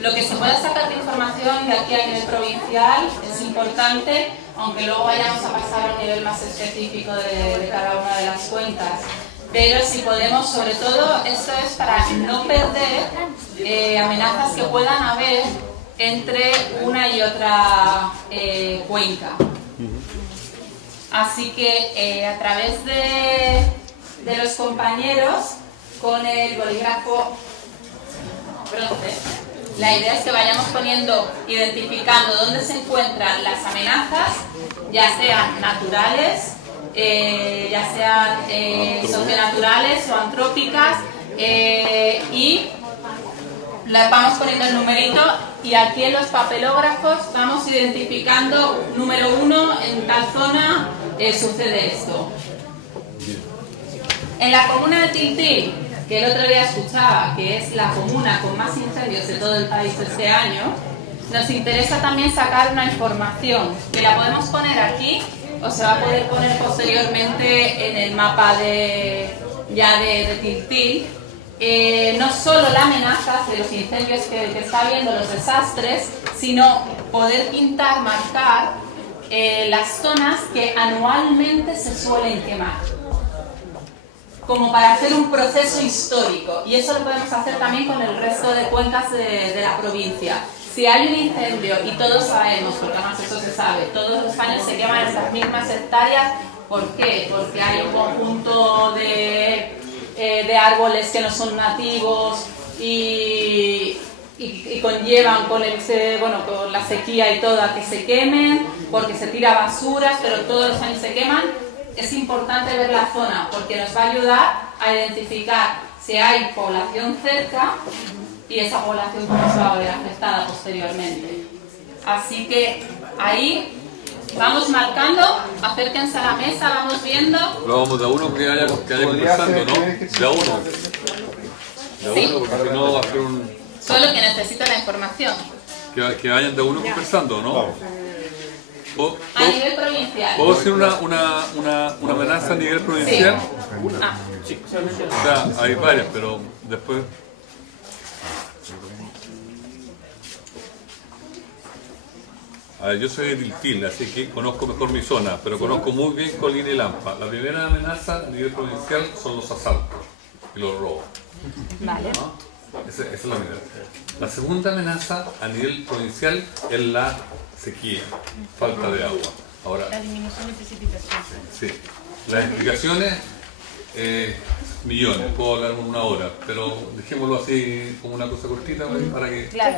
Lo que se pueda sacar de información de aquí a nivel provincial es importante, aunque luego vayamos a pasar a un nivel más específico de cada una de las cuencas. Pero si podemos, sobre todo, esto es para no perder amenazas que puedan haber entre una y otra cuenca. Así que a través de los compañeros, con el bolígrafo bronce, la idea es que vayamos identificando dónde se encuentran las amenazas, ya sean naturales, ya sean socionaturales o antrópicas, y las vamos poniendo el numerito, y aquí en los papelógrafos vamos identificando: número 1, en tal zona sucede esto. En la comuna de Tiltil, que el otro día escuchaba que es la comuna con más incendios de todo el país este año, nos interesa también sacar una información que la podemos poner aquí o se va a poder poner posteriormente en el mapa de Tiltil. No solo la amenaza de los incendios que está habiendo, los desastres, sino poder pintar, marcar las zonas que anualmente se suelen quemar, como para hacer un proceso histórico, y eso lo podemos hacer también con el resto de cuencas de la provincia. Si hay un incendio, y todos sabemos, porque además eso se sabe, todos los años se queman esas mismas hectáreas. ¿Por qué? Porque hay un conjunto de árboles que no son nativos y conllevan con la sequía y todo a que se quemen, porque se tira basuras, pero todos los años se queman. Es importante ver la zona porque nos va a ayudar a identificar si hay población cerca y esa población cómo se va a ver afectada posteriormente. Así que ahí vamos marcando, acérquense a la mesa, vamos viendo. Lo vamos de a uno que haya conversando, ¿no? De a uno. Sí. Porque si no va a ser un... Solo que necesita la información. Que vayan de a uno conversando, ¿no? A nivel provincial. ¿Puedo decir una amenaza a nivel provincial? Sí. O sea, hay varias, pero después... A ver, yo soy de Tiltil, así que conozco mejor mi zona, pero conozco muy bien Colina y Lampa. La primera amenaza a nivel provincial son los asaltos y los robos. Vale. ¿No? Esa es la primera. La segunda amenaza a nivel provincial es la sequía, falta de agua. Ahora, La disminución de precipitación. sí, las explicaciones, millones, puedo hablar una hora, pero dejémoslo así como una cosa cortita para que... Claro.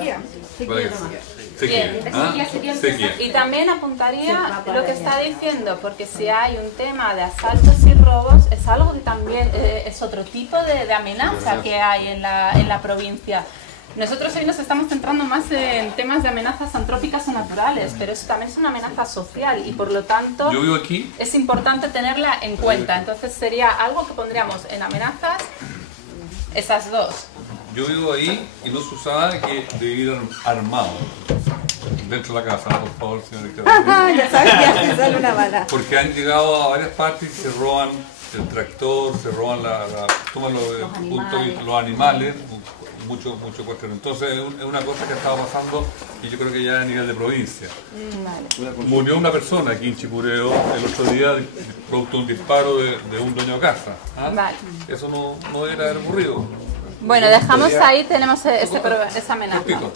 Sequía. Y también apuntaría lo que está diciendo, porque si hay un tema de asaltos y robos, es algo que también es otro tipo de amenaza que hay en la provincia. Nosotros hoy nos estamos centrando más en temas de amenazas antrópicas o naturales, pero eso también es una amenaza social y por lo tanto yo vivo aquí. Es importante tenerla en cuenta. Entonces sería algo que pondríamos en amenazas, esas dos. Yo vivo ahí y no se usaba que de vivir armado dentro de la casa, ¿no? Por favor, señor. Ya sabes que así sale una bala. Porque han llegado a varias partes y se roban el tractor, se roban toman los animales, mucho cuestión. Entonces es una cosa que ha estado pasando y yo creo que ya a nivel de provincia. Vale. Murió una persona aquí en Chicureo el otro día producto de un disparo de un dueño de casa. ¿Ah? Vale. Eso no era haber ocurrido. Bueno, dejamos ahí, tenemos esa amenaza. Cortito.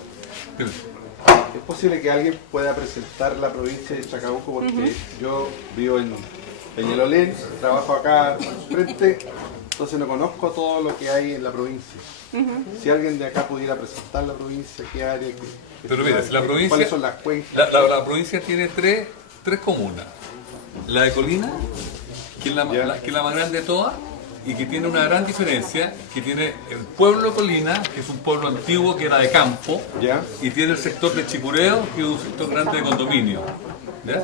¿Es posible que alguien pueda presentar la provincia de Chacabuco? Porque yo vivo en Peñalolén, trabajo acá al frente, entonces no conozco todo lo que hay en la provincia. Si alguien de acá pudiera presentar la provincia, qué área, Pero mira, la provincia, cuáles son las cuencas. la provincia tiene tres comunas. La de Colina, que es la más grande de todas, y que tiene una gran diferencia, que tiene el pueblo de Colina, que es un pueblo antiguo que era de campo, ¿Ya? y tiene el sector de Chicureo, que es un sector grande de condominio. ¿Ya?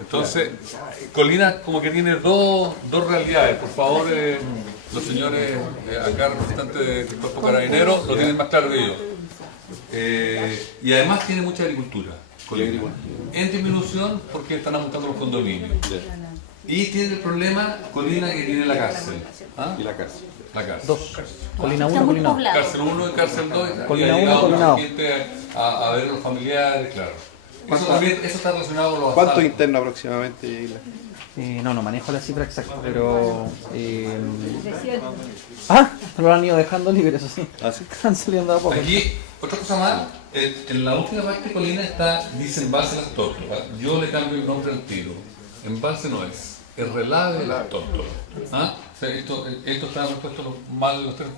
Entonces, Colina como que tiene dos realidades. Por favor, los señores acá representantes del Cuerpo Carabinero lo tienen más claro que yo. Y además tiene mucha agricultura. Colina. En disminución porque están aumentando los condominios. Y tiene el problema Colina que tiene la cárcel. ¿Ah? Y la cárcel. La cárcel. Dos. Colina 1, Colina 2. Cárcel 1 y cárcel 2. Colina y ha 1, llegado Colina mucha 2. gente a ver a los familiares, claro. Eso, también, eso está relacionado con los ¿Cuántos asaltos. internos aproximadamente, Isla? No manejo la cifra exacta, pero... lo han ido dejando libre, eso sí. ¿Ah, sí? Están saliendo a poco. Aquí, otra cosa más, en la última parte de Colina dice Embalse Las Tórtolas. Yo le cambio el nombre al tiro. Embalse no es relave Las Tórtolas. ¿Ah? O sea, esto está puesto mal en los tres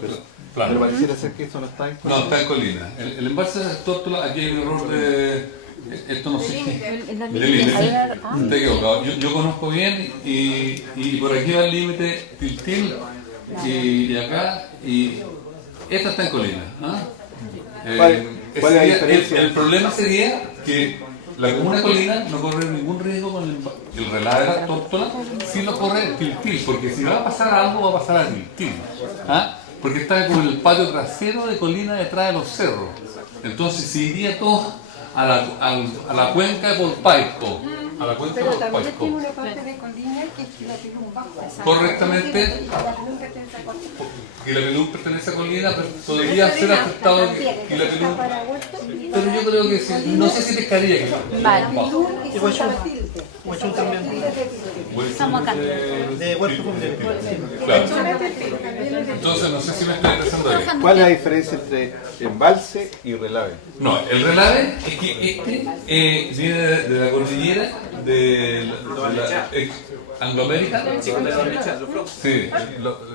Pero planos. pareciera ser que esto no está en No, está en Colina. El Embalse de Las Tórtolas, aquí hay un error de... Esto no sé qué. De límite. Está equivocado. Yo conozco bien y por aquí va el límite Tiltil y acá y esta está en Colina. ¿Ah? ¿Cuál es la diferencia? El problema sería que la comuna de Colina no corre ningún riesgo con el relave de Las Tórtolas, si lo corre el Tiltil, porque si va a pasar algo va a pasar a Tiltil. ¿Ah? Porque está con el patio trasero de Colina detrás de los cerros. Entonces se iría todo a la cuenca de Polpaico. A la cuenca de Pero también Polpaico. tiene una parte de Colina que es la Pilum Bajo. Correctamente. La Pilum pertenece a Colina. Que la Pilum pertenece a Colina, pero podría ser afectado que la Pilum. Para Huerto, Pero yo creo que sí. No sé si pescaría que Vale. Pilum y Santa Tilde. Huachún también. Estamos acá. De Huerto Comunero. Claro. Entonces no sé si me estoy interesando ahí. ¿Cuál es la diferencia entre embalse y relave? No, el relave es que viene de la cordillera de la ex Angloamérica. Sí,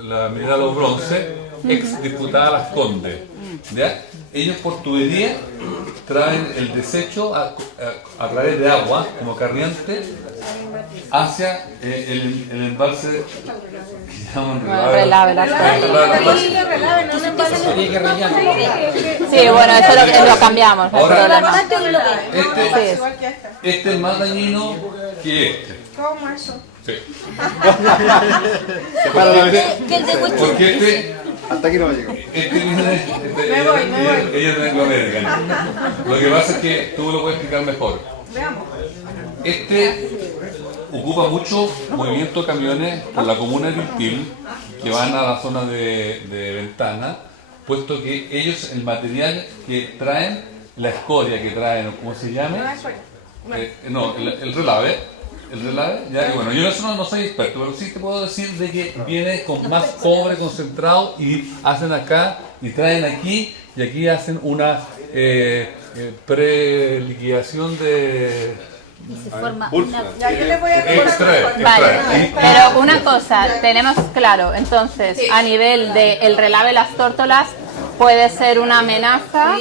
la mineral Los Bronce, ex diputada Las Condes. ¿Ya? Ellos por tubería traen el desecho a través de agua, como corriente, hacia el embalse que llaman Relave Las Tórtolas. Habría que rellenar. Sí, bueno, eso lo cambiamos. No hay Ahora, problema. este es más dañino que este. ¿Cómo eso? Sí. Separa la vez. Porque este Hasta aquí no va a llegar. Ella es de Angloamérica. Lo que pasa es que tú lo puedes explicar mejor. Este ocupa mucho movimiento de camiones por la comuna de Tiltil que van a la zona de Ventana, puesto que ellos el material que traen, la escoria que traen, o como se llame, el relave, ya, y bueno, yo en eso no soy experto, pero sí te puedo decir de que viene con más cobre concentrado y hacen acá y traen aquí y aquí hacen una preliquidación de Ya, yo le voy a extrae. Vale, pero una cosa, tenemos claro, entonces, a nivel de el relave Las Tórtolas, puede ser una amenaza.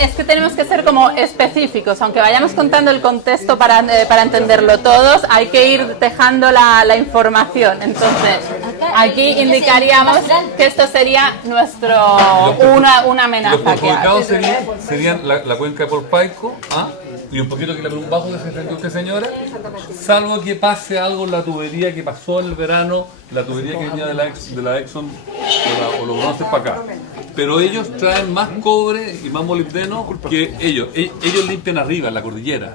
Es que tenemos que ser como específicos, aunque vayamos contando el contexto para entenderlo todos, hay que ir dejando la información. Entonces, aquí indicaríamos que esto sería una amenaza. Los Que hay. perjudicados serían la cuenca de Polpaico, y un poquito que la Pilum Bajo que se entendió usted, señora, salvo que pase algo en la tubería que pasó en el verano, la tubería que venía de la Exxon o los bronces para acá. Pero ellos traen más cobre y más molibdeno que ellos. Ellos limpian arriba, en la cordillera.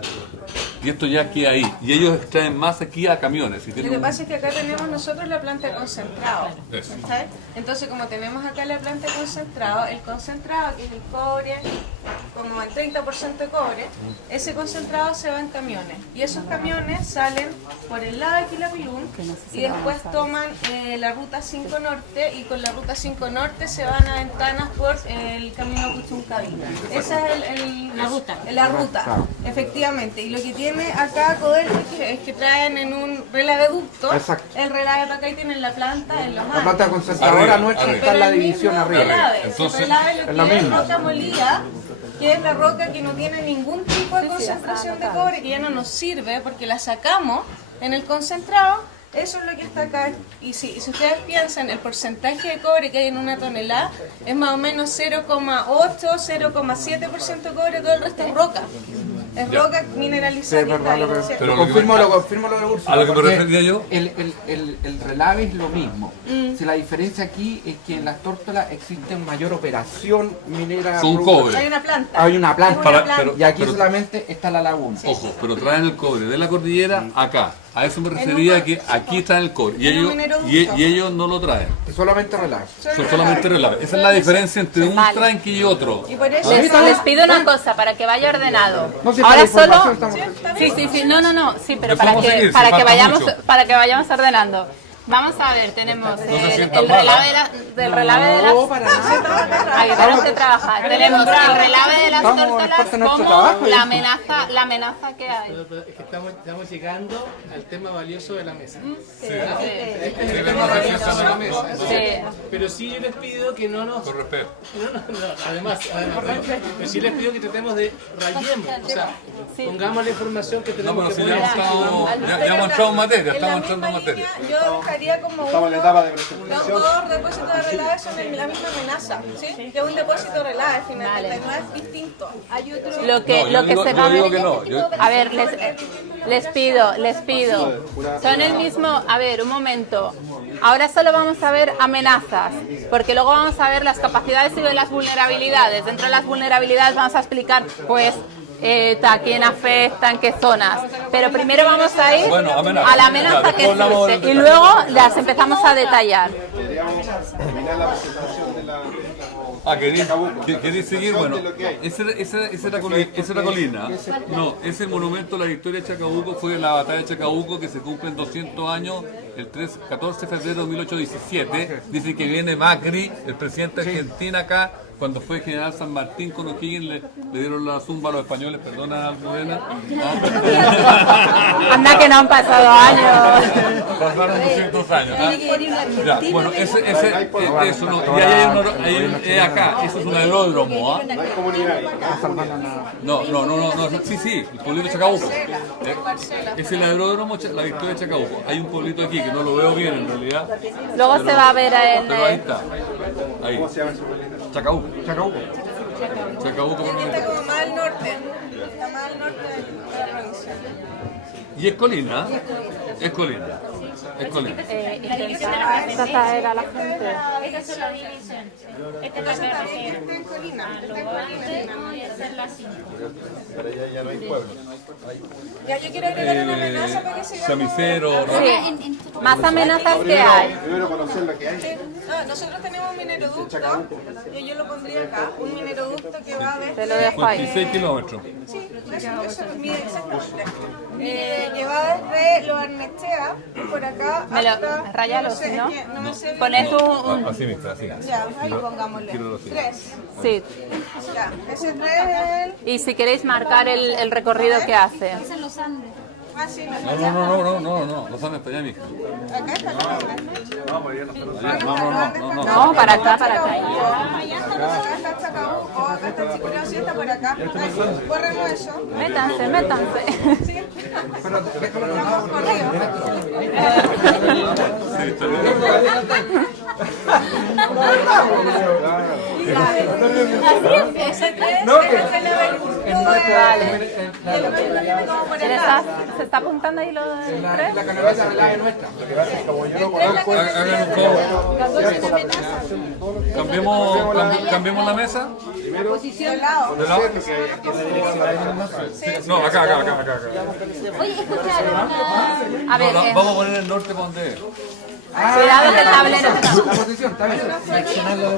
Y esto ya queda ahí. Y ellos traen más aquí a camiones. Lo que pasa es que acá tenemos nosotros la planta de concentrado. Eso. ¿Sabes? Entonces, como tenemos acá la planta de concentrado, el concentrado, que es el cobre, como el 30% de cobre, ese concentrado se va en camiones. Y esos camiones salen por el lado de Quilapilún y después toman la ruta 5 Norte y con la ruta 5 Norte se van a Ventanas por el camino Puchuncaví. Esa es la ruta, efectivamente. Y lo que tiene acá Codelco es que traen en un relaveducto, el relave para acá y tienen la planta en los La planta concentradora nuestra está en la división arriba. Entonces, el relave es lo la que es misma. roca molida, que es la roca que no tiene ningún tipo de concentración de cobre, que ya no nos sirve porque la sacamos en el concentrado. Eso es lo que está acá. Y si ustedes piensan, el porcentaje de cobre que hay en una tonelada es más o menos 0,8, 0,7% de cobre, todo el resto es roca. Es Ya. roca mineralizada. Sí, es verdad, cristalina, ¿cierto? Pero lo lo que confirmo lo de Úrsula. a lo que me porque refería yo- El relave es lo mismo. Si la diferencia aquí es que en las tórtolas existe mayor operación minera. Con cobre. Hay una planta. Hay una planta. Para- planta. pero- Y aquí pero- solamente está la laguna. Ojo, pero traen el cobre de la cordillera acá. A eso me refería que aquí está el cobre. Y en un ellos, mineroducto. y ellos no lo traen. Solamente relave. Son solamente relaves. Esa es la diferencia entre un Vale. tranque y otro. Y por eso Les pido una cosa para que vaya ordenado. No, si para Ahora la información solo. estamos- Sí, no, sí, pero Después para vamos a seguir, para si que falta vayamos mucho. para que vayamos ordenando. Vamos a ver, tenemos se el sientan relave mal, de del relave de las. No, para nada. Ay, tenemos que trabajar. Tenemos el relave de las Estamos tórtolas expertos en nuestro como trabajo, la ¿sí? amenaza que hay. Es que estamos llegando al tema valioso de la mesa. Sí. Este es el tema valioso de la mesa. Entonces, pero sí yo les pido que no nos... Con respeto. Además, pero sí les pido que tratemos de rayemos, o sea, pongamos la información que No, tenemos pero que si ya poner. hemos estado, ya hemos entrado en materia, estamos entrando en materia. Yo dejaría como Estamos en la etapa de los presentación. dos depósitos de relave son la misma amenaza, ¿sí? Que es un depósito de relave, finalmente, no es distinto. Hay otro... Lo que, No, lo yo que digo- se yo va a digo ver. que no, yo- A ver, les pido. Son el mismo. A ver, un momento. Ahora solo vamos a ver amenazas, porque luego vamos a ver las capacidades y las vulnerabilidades. Dentro de las vulnerabilidades vamos a explicar, pues, a quién afecta, en qué zonas. Pero primero vamos a ir Bueno, amenaza. a la amenaza Ya, que después hablamos existe del y detalle. luego las empezamos a detallar. Deberíamos terminar la presentación de la... ¿Queréis seguir? Bueno, esa era colina. No, ese monumento a la victoria de Chacabuco fue la batalla de Chacabuco que se cumple en 200 años, el 14 de febrero de 1817. Dicen que viene Macri, el presidente de Argentina acá, cuando fue general San Martín con O'Higgins, le dieron la zumba a los españoles, perdona Almudena. Anda que no han pasado años. Pasaron 200 años. ¿Ah? Ya, bueno, eso no. Y ahí hay acá, eso es un aeródromo. ¿Ah? No hay comunidad ahí. No, sí, el pueblito de Chacabuco. Es el aeródromo, la Victoria de Chacabuco. Hay un pueblito aquí que no lo veo bien en realidad. Luego se va a ver en. Pero ahí está. Ahí. ¿Cómo se llama ese pueblito? Chacabuco. Chacabuco. Chacabuco. Y está como más al norte. Está más al norte de la provincia. Y es colina. Es colina. Es colina. Intenta traer a la gente. Esta es la división. Esta es la Está carretera. en colina. Está en Luego colina. voy a hacer la 5. Pero ya no hay pueblo. Ya yo quiero agregar una amenaza para que sigamos. Samicero. Sí, más amenazas que hay. Primero conocer lo que hay. Sí. No, nosotros tenemos un mineroducto, y yo lo pondría acá, un mineroducto que va Te lo desde... dejo ahí. 26 kilómetros. Sí, eso mide exactamente. Que va desde Lo Arnechea, por acá, Me lo- hasta... ráyalo, no sé, si no. es que no me sé bien. Pones un. Así mismo, así. Ya, ahí pongámosle. Quiero decir. 3. Sí. Ya, ese 3 es el... Y si queréis marcar el recorrido que hace. En los Andes. Ah, sí, No, los Andes para allá, mija. acá está la No, para acá, para acá. Acá está Chacabuco, acá está el Chicureo, sí está por acá. Corremos eso. Métanse. Sí. Estamos corridos. Sí, está bien. Ese 3 es el Vale. como por ¿Se el le lado. se está apuntando ahí lo del tres? La canaveta relave nuestra. Hagan un favor. Cambiemos la mesa. Del lado. ¿De lado? No, acá. Oye, escucharon una... A ver, Vamos a poner el norte para donde es. cuidado que el tablero. La posición, está bien.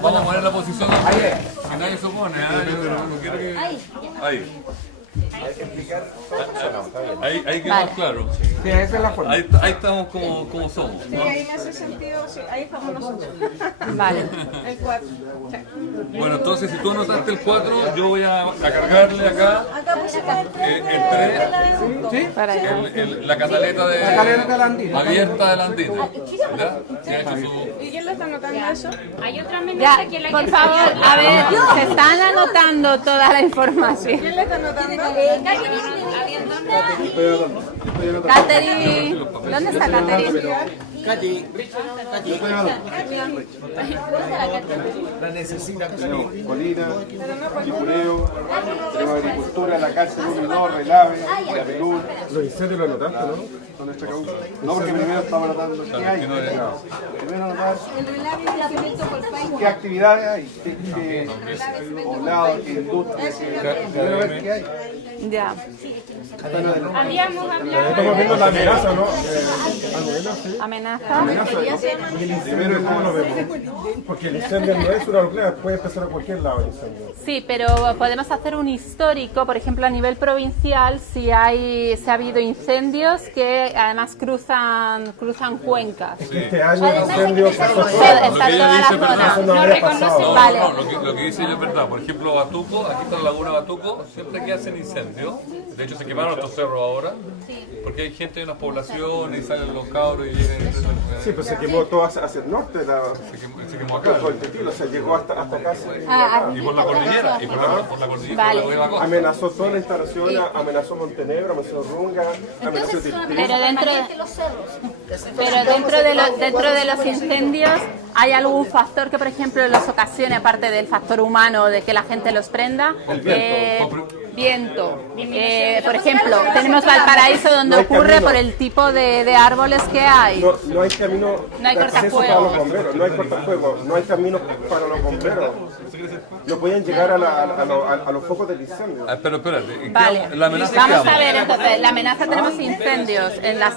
Vamos a poner la posición donde que nadie supone. No quiero que... Ahí. Ahí quedó Vale. más claro. Sí, esa es la forma. Ahí estamos como somos. Sí, ahí me hace sentido, sí, ahí estamos nosotros. Vale. El 4. Bueno, entonces si tú anotaste el 4, yo voy a cargarle acá Acá pusimos el 3 el 3, ¿Sí? Para allá. la canaleta La canaleta de la andina. abierta del andina. ¿Ya? Que ha hecho su... ¿Y quién le está anotando eso? Hay otra Ya, amenaza que la por que favor, a ver, se están anotando toda la información. ¿Quién le está anotando? Catherine, ¿dónde está Catherine? La necesita. Tenemos Colina, Chicureo, tenemos agricultura, la cárcel 1 y 2, Relave, La Perú. Los incendios lo anotaste, ¿no? ¿Dónde está Chacabuco? No, porque primero estamos anotando qué hay. Primero anotar qué actividades hay, qué poblado, qué industria, primero ver qué hay. Ya. Habíamos hablado. Estamos viendo la amenaza, ¿no? Amenaza. Y el incendio, ¿cómo lo vemos? Porque el incendio no es una nuclear, puede empezar a cualquier lado el incendio. Sí, pero podemos hacer un histórico, por ejemplo, a nivel provincial, si ha habido incendios que además cruzan cuencas. Este año el incendio pasó Está Lo que ella toda la dice, zona. eso no había pasado. Vale. No, lo que dice ella es verdad. Por ejemplo, Batuco, aquí está la laguna Batuco, siempre que hacen incendios, de hecho se quemaron estos cerros ahora, porque hay gente en las poblaciones y salen los cabros y llegan. Sí, pues se quemó todo hacia el norte, Se quemó acá. todo el Tetilo, o sea, llegó hasta acá. Y por la cordillera, por la cordillera, Vale. por la Hueva Costa. Amenazó toda la instalación, amenazó Montenegro, amenazó Runga, amenazó Tilpí. Pero dentro de los incendios hay algún factor que, por ejemplo, los ocasione, aparte del factor humano de que la gente los prenda. Viento. Por ejemplo, tenemos Valparaíso donde ocurre por el tipo de árboles que hay. No hay camino No hay de acceso cortafuegos. para los bomberos, no hay cortafuegos, no hay caminos para los bomberos. No pueden llegar a los focos del incendio. Pero espérate, Vale. la amenaza Vamos que a ver, entonces, la amenaza tenemos incendios en las...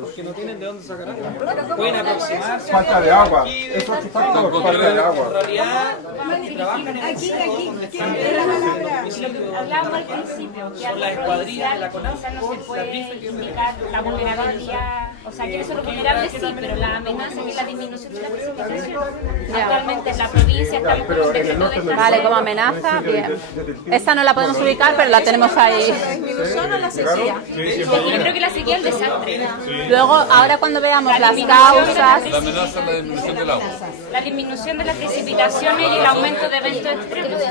Porque no tienen de dónde sacar agua. Pueden aproximarse. Falta de agua, eso es otro factor, falta de agua. En realidad, trabajan en Hablábamos al principio que Son las escuadrillas de la quizás no se puede indicar la vulnerabilidad, o sea, que eso es lo vulnerable sí, pero la amenaza que es la disminución de la precipitación. Actualmente en la provincia estamos con un decreto de esta Vale, como amenaza, bien. Esta no la podemos ubicar, pero la tenemos ahí. ¿Disminución o la sequía? Yo creo que la sequía es un desastre. Luego, ahora cuando veamos las causas... la amenaza es la disminución del agua. La disminución de las precipitaciones y el aumento de eventos extremos.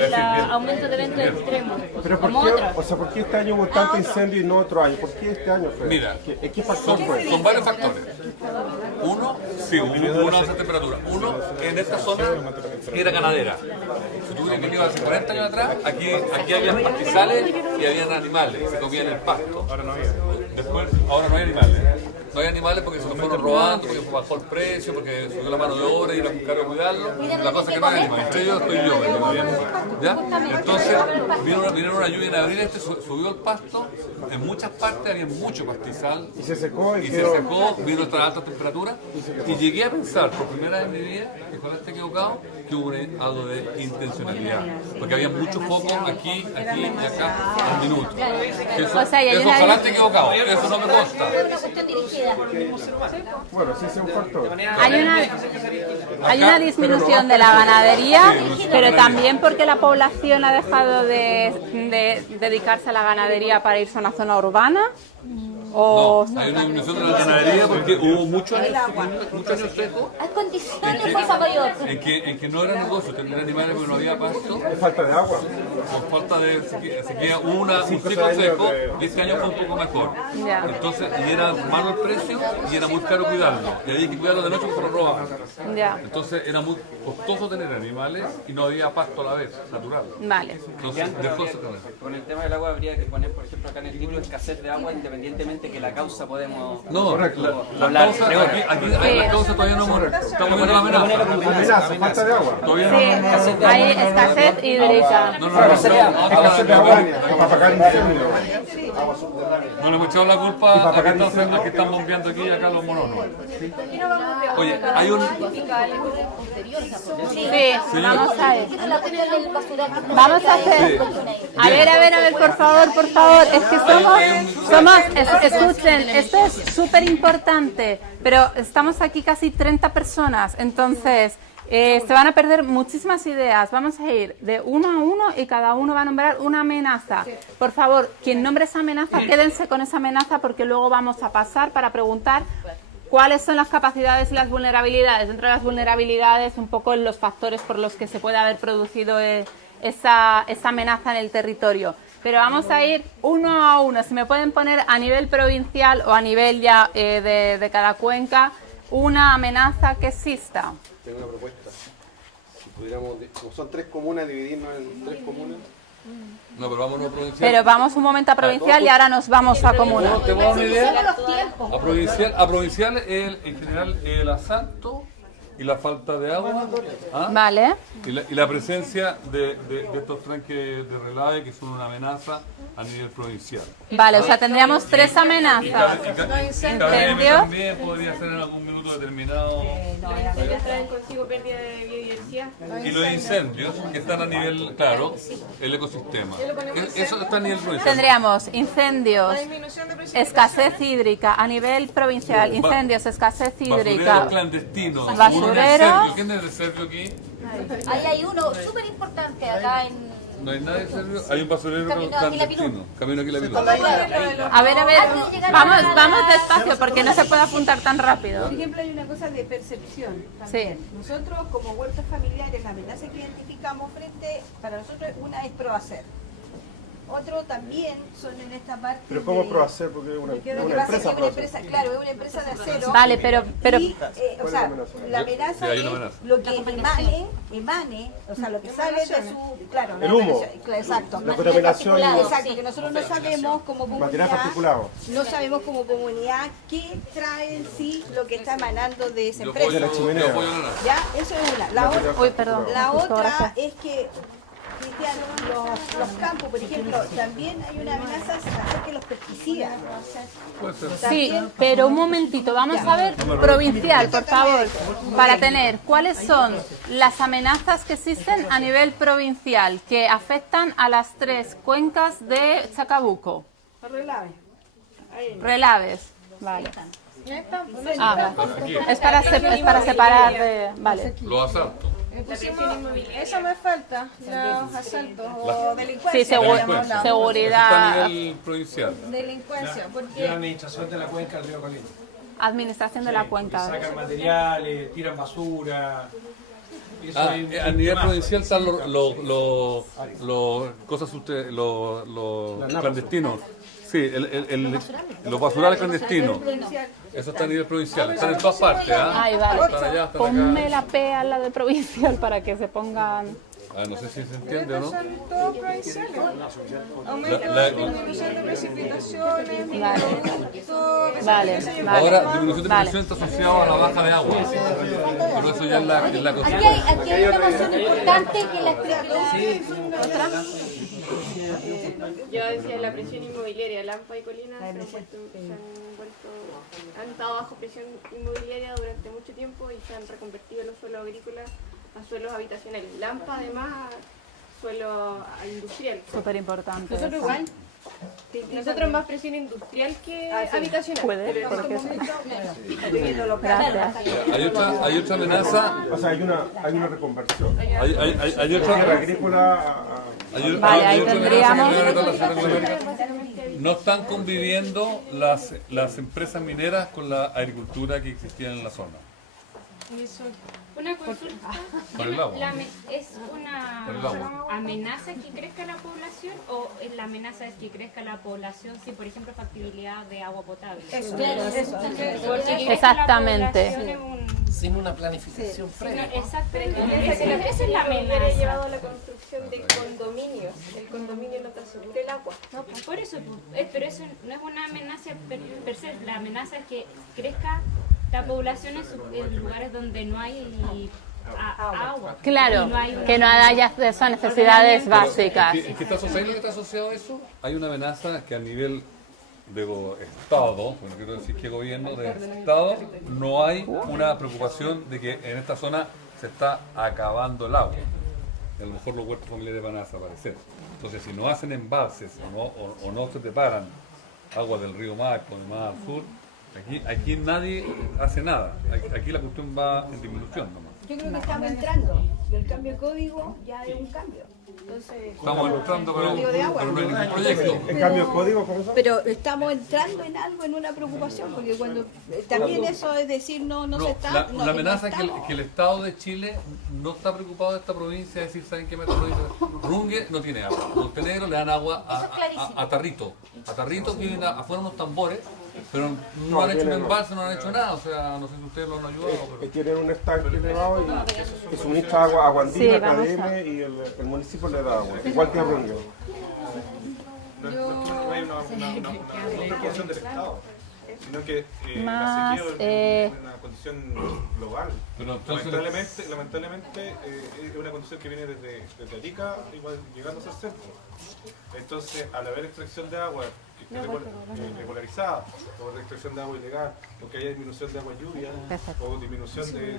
El aumento de eventos extremos. Pero ¿por Como qué, otros. o sea, ¿por qué este año hubo tanto incendio y no otro año? ¿Por qué este año fue? Mira, ¿Qué factor fue? son varios factores. Uno, sí, hubo una alta temperatura. Uno, en esta zona era ganadera. Si tú hubieras venido hace 40 años atrás, aquí había pastizales y habían animales, se comían el pasto. Ahora no había. Después, ahora no hay animales. No hay animales porque se lo fueron robando, porque bajó el precio, porque subió la mano de obra y era caro cuidarlo. La cosa es que no hay animales. Entre ellos estoy yo. ¿Ya? Entonces, vino una lluvia en abril, subió el pasto. En muchas partes había mucho pastizal. Y se secó Y se secó, vino esta alta temperatura. Y llegué a pensar por primera vez en mi vida, que ojalá esté equivocado, que hubo algo de intencionalidad. Porque había muchos focos aquí y acá al minuto. Eso, O sea, y hay eso una- ojalá esté equivocado, eso no me consta. una cuestión dirigida. Bueno, sí, es un factor. Hay una disminución de la ganadería, pero también porque la población ha dejado de dedicarse a la ganadería para irse a una zona urbana. O No, hay una disminución de la ganadería porque hubo muchos años secos Hay condiciones de fuerza mayor. en que no era negocio tener animales porque no había pasto. Hay falta de agua. Por falta de sequía, hubo un ciclo seco y este año fue un poco mejor. Ya. Entonces, y era malo el precio y era muy caro cuidarlo. Y había que cuidarlo de noche porque se lo roban. ya, Entonces era muy costoso tener animales y no había pasto a la vez, natural. vale. Entonces dejó de tener. Con el tema del agua habría que poner, por ejemplo, acá en el libro escasez de agua, independientemente que la causa podemos No, hablar. la causa, aquí la causa todavía no hemos. Estamos viendo la amenaza. Amenaza, falta de agua. Todavía no Sí, hemos. hay escasez hídrica. No, Escasez de agua para apagar incendios. no le hemos echado la culpa a que están bombeando aquí y acá los mononos. Oye, hay un. Sí, vamos a ver. La cuestión del basural. Vamos a hacer. A ver, por favor. Es que escuchen, esto es súper importante, pero estamos aquí casi 30 personas, entonces se van a perder muchísimas ideas. Vamos a ir de uno a uno y cada uno va a nombrar una amenaza. Por favor, quien nombre esa amenaza, quédense con esa amenaza porque luego vamos a pasar para preguntar cuáles son las capacidades y las vulnerabilidades. Dentro de las vulnerabilidades, un poco los factores por los que se puede haber producido esa amenaza en el territorio. Pero vamos a ir uno a uno. Si me pueden poner a nivel provincial o a nivel ya de cada cuenca una amenaza que exista. Tengo una propuesta. Si pudiéramos, como son 3 comunas, dividirnos en 3 comunas. No, pero vámonos a provincial. Pero vamos un momento a provincial y ahora nos vamos a comuna. ¿Te puedo dar una idea? A provincial en general el asalto y la falta de agua. ¿Ah? Vale. Y la presencia de estos tranques de relave que son una amenaza a nivel provincial. Vale, o sea, tendríamos 3 amenazas. Incendios también podría ser en algún minuto determinado. Ellos traen consigo pérdida de biodiversidad. Y los incendios que están a nivel, claro, el ecosistema. Eso está a nivel provincial. Tendríamos incendios, escasez hídrica a nivel provincial, incendios, escasez hídrica. Basureros clandestinos. Basureros. ¿Quién es de Servio aquí? Ahí hay uno súper importante acá en... No hay nadie de Servio. Hay un basurero Camino a clandestino. Camino aquí la Virú. A ver, vamos despacio porque no se puede apuntar tan rápido. Por ejemplo, hay una cosa de percepción también. Nosotros, como huertos familiares, la amenaza que identificamos para nosotros, una es Proacer. Otro también son en esta parte. Pero ¿cómo Proacer? Porque es una empresa. Claro, es una empresa de acero. Vale, pero Y, o sea, la amenaza es lo que emane, o sea, lo que sale de su. Claro, el humo. Exacto. La contaminación. Exacto, que nosotros no sabemos como material comunidad. particulado. No sabemos como comunidad qué trae en sí lo que está emanando de esa Yo empresa. apoyo- la chimenea. yo apoyo la nada. Ya, eso es una. La otra gracias. es que Cristian, los campos, por ejemplo, también hay una amenaza acerca de los pesticidas. Sí, pero un momentito, vamos a ver provincial, por favor, para tener cuáles son las amenazas que existen a nivel provincial que afectan a las 3 cuencas de Chacabuco. Relaves, vale. Ah, vale. Es para separar de... Vale. Los asaltos. Eso me falta, los asaltos o delincuencia. Sí, Delincuencia. Está a seguridad, nivel provincial. Delincuencia, La porque administración de la cuenca del río Colina. administración de la cuenca. Sacan materiales, tiran basura. Y eso hay A un nivel tema. provincial están los cosas clandestinos. Sí, los basurales clandestinos. Eso está a nivel provincial. Están en todas partes. Ay, Están vale. allá, están Ponme acá. la P a la de provincial para que se pongan... No sé si se entiende o no. son todos provinciales. Aumento La- de disminución de precipitaciones, producto, Vale, Ahora, disminución de Vale. presión está asociada a la baja de agua. Pero eso ya es la Aquí hay una noción importante que la Yo decía la presión inmobiliaria, Lampa y Colina han estado bajo presión inmobiliaria durante mucho tiempo y se han reconvertido los suelos agrícolas a suelos habitacionales. Lampa además suelo industrial. Súper importante. Nosotros eso. igual. Nosotros más presión industrial que habitacional. Puede, pero en porque estos sí. momentos- Gracias. Hay otra amenaza. O sea, hay una reconversión. Hay Tierra otra. agrícola Vale, ahí tendríamos... No están conviviendo las empresas mineras con la agricultura que existía en la zona. Una consulta. Por el agua. ¿Es una Por el agua. amenaza que crezca la población o la amenaza es que crezca la población sin, por ejemplo, factibilidad de agua potable? Eso. Porque que crezca Exactamente. la población es un- Sin una planificación previa. Exactamente. Esa es la hubiera amenaza. llevado a la construcción de condominios. El condominio no te asegura el agua. No, pues por eso, pero eso no es una amenaza per se. La amenaza es que crezca la población en lugares donde no hay agua. Claro, Y no hay- que no haya esas necesidades básicas. ¿Qué está asociado? ¿Lo que está asociado a eso? Hay una amenaza que a nivel de Estado, bueno, quiero decir que gobierno, de Estado, no hay una preocupación de que en esta zona se está acabando el agua. A lo mejor los huertos familiares van a desaparecer. Entonces, si no hacen embalses o no se preparan agua del río Maipo, más al sur, aquí nadie hace nada. Aquí la cuestión va en disminución nomás. Yo creo que estamos entrando. El cambio de código ya es un cambio. Entonces, Estamos entrando, pero no hay ningún proyecto. ¿El cambio de código cómo se pero estamos entrando en algo, en una preocupación, porque cuando también eso es decir, no se está... no, La amenaza es estamos. que el Estado de Chile no está preocupado de esta provincia, es decir, ¿saben qué me dice? Rungue no tiene agua. Montenegro le dan agua a Tarrito. A Tarrito vienen afuera unos tambores, pero no han hecho un embalse, no han hecho nada. O sea, no sé si ustedes lo han ayudado. Pero... tienen un estanque elevado y suministra agua a Guandina, a KDM y el municipio le da agua, igual que a Rungue. No hay una preocupación del Estado, sino que Más, la sequía es una condición global. Pero entonces... lamentablemente es una condición que viene desde Arica, igual llegando hasta el centro. Entonces, al haber extracción de agua regularizada, o extracción de agua ilegal, o que haya disminución de agua lluvia, o disminución de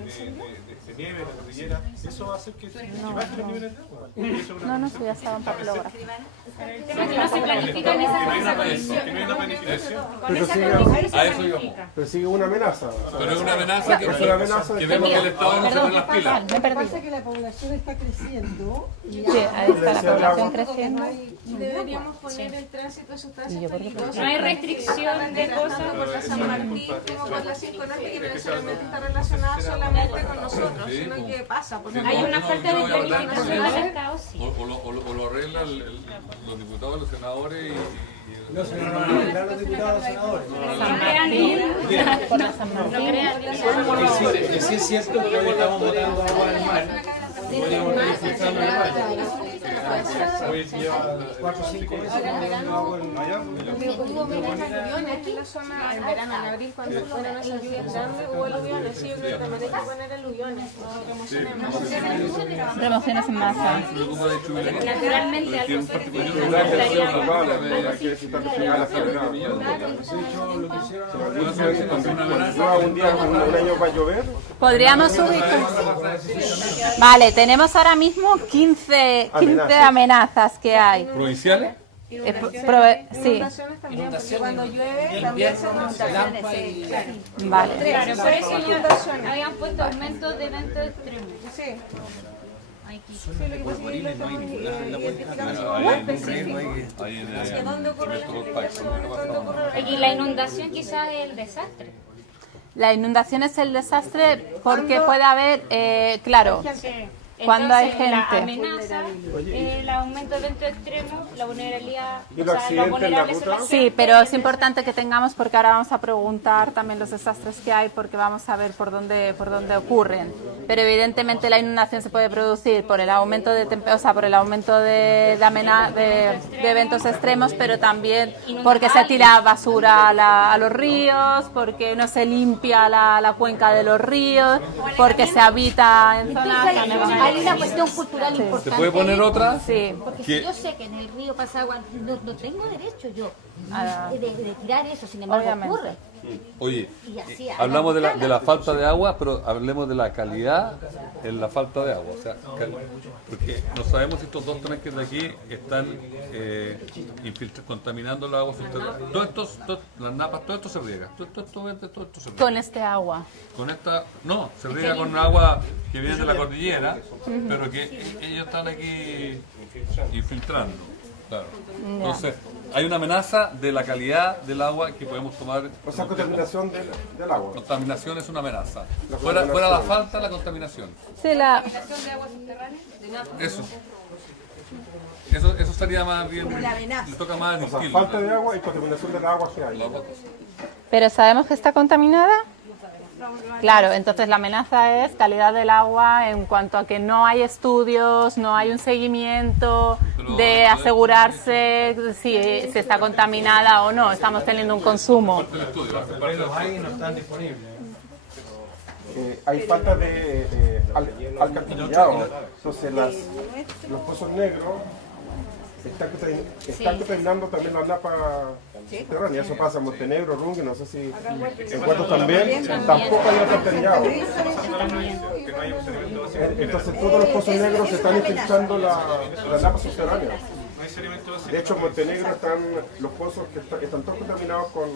nieve en la cordillera, eso va a hacer que bajen los niveles de agua. No, sí, ya estaban para lograr. El tema es que no se planifica en esa condición. Que no hay una planificación. Pero sigue una amenaza. Pero es una amenaza que vemos que el Estado no se pone las pilas. Lo que pasa es que la población está creciendo. Y Sí, ahí está la población creciendo. Deberíamos poner el tránsito de sustancias peligrosas. No hay restricción de cosas. Por la San Martín, como por la 5 Norte, que no necesariamente está relacionada solamente con nosotros, sino que pasa. Porque Hay una falta de planificación del Estado, sí. O lo arreglan los diputados, los senadores y No se van a arreglar los diputados senadores. San Martín. Por la San Martín. Que sí es cierto que hoy estamos botando agua al mar. Podríamos estar expulsando al mar. Hoy lleva 4 o 5 meses botando agua en Miami. Hubo menos aluviones aquí en la zona, en verano, en abril, cuando fueron esas lluvias grandes, hubo aluviones. Sí, yo creo que también hay que poner aluviones. Remociones en masa. Naturalmente, algo un año va a llover. Podríamos subir. Vale, tenemos ahora mismo 15 amenazas que hay. ¿Provinciales? Sí. Inundaciones también, porque cuando llueve también se inundaciones. Vale. Claro, por eso ellos habían puesto aumentos de eventos extremos. Sí. Sí, lo que pasa es que lo estamos identificando como muy específico. ¿Hacia dónde ocurre la gentrificación? ¿Dónde ocurre Y la inundación quizás es el desastre. La inundación es el desastre porque puede haber, claro, cuando hay gente. La amenaza, el aumento de eventos extremos, la vulnerabilidad. ¿Y los accidentes en la ruta? Sí, pero es importante que tengamos, porque ahora vamos a preguntar también los desastres que hay, porque vamos a ver por dónde ocurren. Pero evidentemente la inundación se puede producir por el aumento de por el aumento de eventos extremos, pero también porque se tira basura a los ríos, porque no se limpia la cuenca de los ríos, porque se habita en zonas. Hay una cuestión cultural importante. ¿Se puede poner otra? Sí. Porque si yo sé que en el río pasa agua, no tengo derecho yo de tirar eso, sin embargo ocurre. Oye, Y así, hablamos de la falta de agua, pero hablemos de la calidad en la falta de agua. O sea, porque no sabemos si estos 2 tanques de aquí están contaminando la agua filtrada. Las napas, todo esto se riega. Todo esto se riega. Con este agua. Con esta, no, se riega con agua que viene de la cordillera, pero que ellos están aquí infiltrando. Claro. Entonces, hay una amenaza de la calidad del agua que podemos tomar. O sea, contaminación del agua. Contaminación es una amenaza. Fuera la falta, la contaminación. Sí, la de agua subterránea? Eso estaría más bien. Le toca más O sea, distinto. falta de agua y contaminación del agua que hay. ¿Pero sabemos que está contaminada? Claro, entonces la amenaza es calidad del agua en cuanto a que no hay estudios, no hay un seguimiento de asegurarse si está contaminada o no, estamos teniendo un consumo. Los hay y no están disponibles. Hay falta de alcantarillado. Entonces los pozos negros están contaminando también las napas subterráneas. Eso pasa en Montenegro, Rungue, no sé si en Puerto también. Tampoco hay alcantarillado. Entonces todos los pozos negros se están infiltrando las napas subterráneas. necesariamente va a ser. De hecho, en Montenegro están los pozos que están todos contaminados con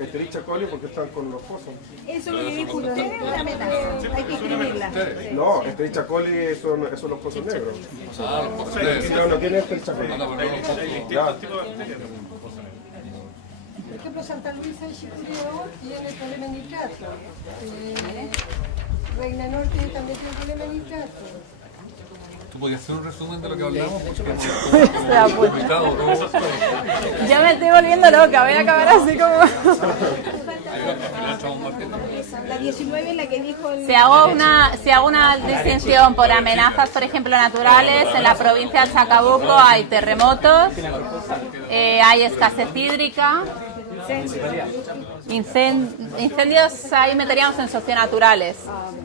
Escherichia coli porque están con los pozos. Eso es lo que dijo usted, es una amenaza. Hay que escribirla. No, Escherichia coli son los pozos negros. Ah, los pozos negros. negros. No tiene Escherichia coli. Ya. Por ejemplo, Santa Luisa y Chicureo tiene problema de nitrato. Reina Norte también tiene problema de nitrato. ¿Tú podías hacer un resumen de lo que hablamos? Porque hemos puta. todo. Ya me estoy volviendo loca, voy a acabar así como... La 19 es la que dijo el... Si hago una distinción por amenazas, por ejemplo, naturales, en la provincia de Chacabuco hay terremotos, hay escasez hídrica, incendios ahí meteríamos en socionaturales,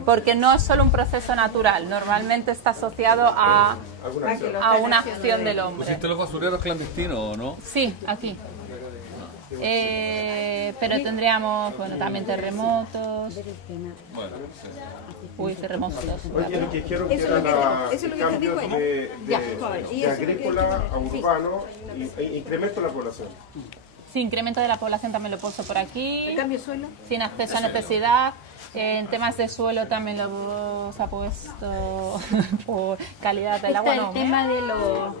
porque no es solo un proceso natural, normalmente está asociado a una acción del hombre. ¿Pusiste los basureros clandestinos o no? Sí, aquí. Pero tendríamos, bueno, también terremotos. Bueno, sí. Uy, terremotos. Oye, lo que quiero que era el cambio de agrícola a urbano e incremento de la población. Sí, incremento de la población también lo puso por aquí. ¿El cambio de suelo? Sin acceso a necesidad. En temas de suelo también lo ha puesto por calidad del agua. El tema de los...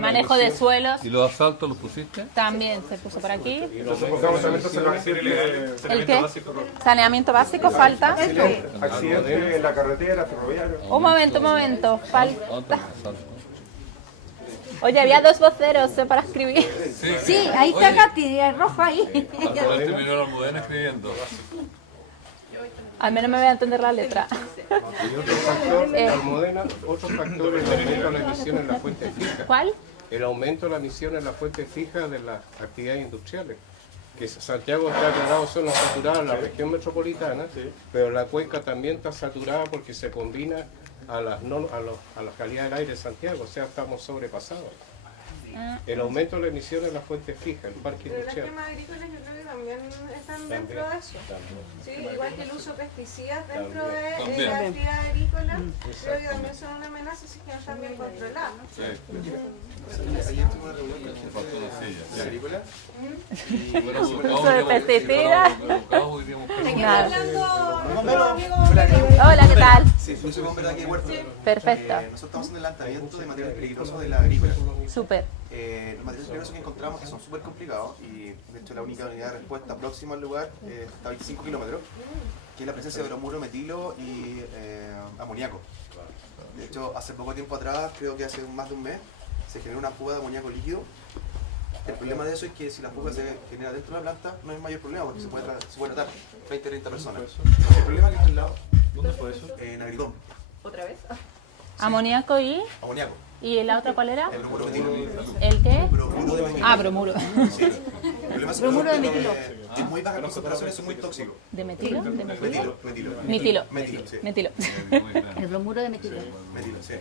Manejo de suelos. ¿Y los asaltos los pusiste? También se puso por aquí. Entonces, ¿El qué? Saneamiento básico, falta. Accidente en la carretera, ferroviario. Un momento, falta. Oye, había dos voceros para escribir. Sí, ahí está Katy, el rojo ahí. Terminó la Almudena escribiendo. Al menos me voy a entender la letra. Y otro factor, Almudena, otro factor es el aumento de la emisión en las fuentes fijas. ¿Cuál? El aumento de la emisión en las fuentes fijas de las actividades industriales. Que Santiago está declarado zona saturada en la región metropolitana, pero la cuenca también está saturada porque se combina a la calidad del aire de Santiago, o sea, estamos sobrepasados. El aumento de la emisión en las fuentes fijas, el parque Pero las industrial. quemas agrícolas yo creo que también están dentro de eso. Sí, igual que el uso de pesticidas dentro de la actividad agrícola, creo que también son una amenaza si que no están bien controladas. Ayer tuve una reunión con gente de agrícola. Uso de pesticidas. Hola, ¿qué tal? Sí, yo soy hombre de aquí de Huerta. Perfecto. Nosotros estamos haciendo el lanzamiento de materiales peligrosos de la agrícola. Súper. Los materiales peligrosos que encontramos que son súper complicados y de hecho la única unidad de respuesta próxima al lugar está a 25 kilómetros, que es la presencia de bromuro, metilo y amoníaco. De hecho, hace poco tiempo atrás, creo que hace más de un mes, se generó una fuga de amoníaco líquido. El problema de eso es que si la fuga se genera dentro de la planta, no hay mayor problema porque se puede tratar 20-30 personas. El problema es que al lado. ¿Dónde fue eso? En Agridón. ¿Otra vez? Amoníaco y... Amoníaco. ¿Y la otra cuál era? El bromuro de metilo. ¿El qué? Bromuro de metilo. Ah, bromuro. Sí. El problema es que Bromuro de metilo. Es muy baja concentración, eso es muy tóxico. ¿De metilo? ¿De metilo? Metilo, sí. sí. Metilo. El bromuro de metilo. Metilo, sí.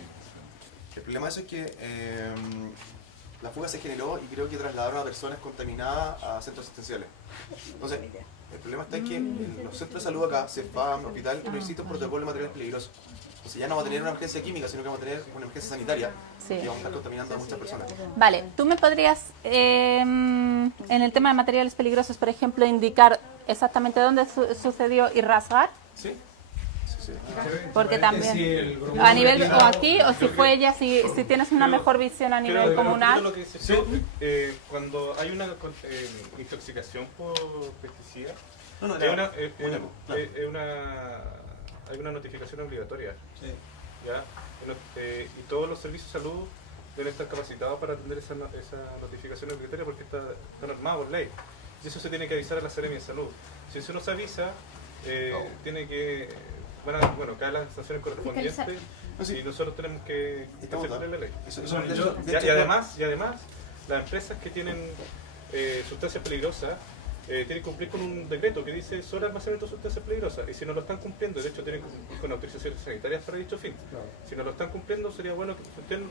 El problema de eso es que la fuga se generó y creo que trasladaron a personas contaminadas a centros asistenciales. Entonces, el problema está en que en los centros de salud acá, CEFAM, hospital, no existe un protocolo de materiales peligrosos. Entonces ya no va a tener una emergencia química, sino que vamos a tener una emergencia sanitaria y vamos a estar contaminando a muchas personas. Vale, ¿tú me podrías, en el tema de materiales peligrosos, por ejemplo, indicar exactamente dónde sucedió y rasgar? Sí. Porque también, a nivel, o aquí, o si fue ella, si tienes una mejor visión a nivel comunal. Sí, cuando hay una intoxicación por pesticidas, hay una notificación obligatoria. ¿Ya? Y todos los servicios de salud deben estar capacitados para atender esa notificación obligatoria porque está normado por ley. Y eso se tiene que avisar a la Seremi de Salud. Si eso no se avisa, tiene que... caen las sanciones correspondientes y nosotros tenemos que hacer la ley. Y además, las empresas que tienen sustancias peligrosas tienen que cumplir con un decreto que dice sobre almacenamiento de sustancias peligrosas, y si no lo están cumpliendo, de hecho tienen que cumplir con autorizaciones sanitarias para dicho fin. Si no lo están cumpliendo, sería bueno que ustedes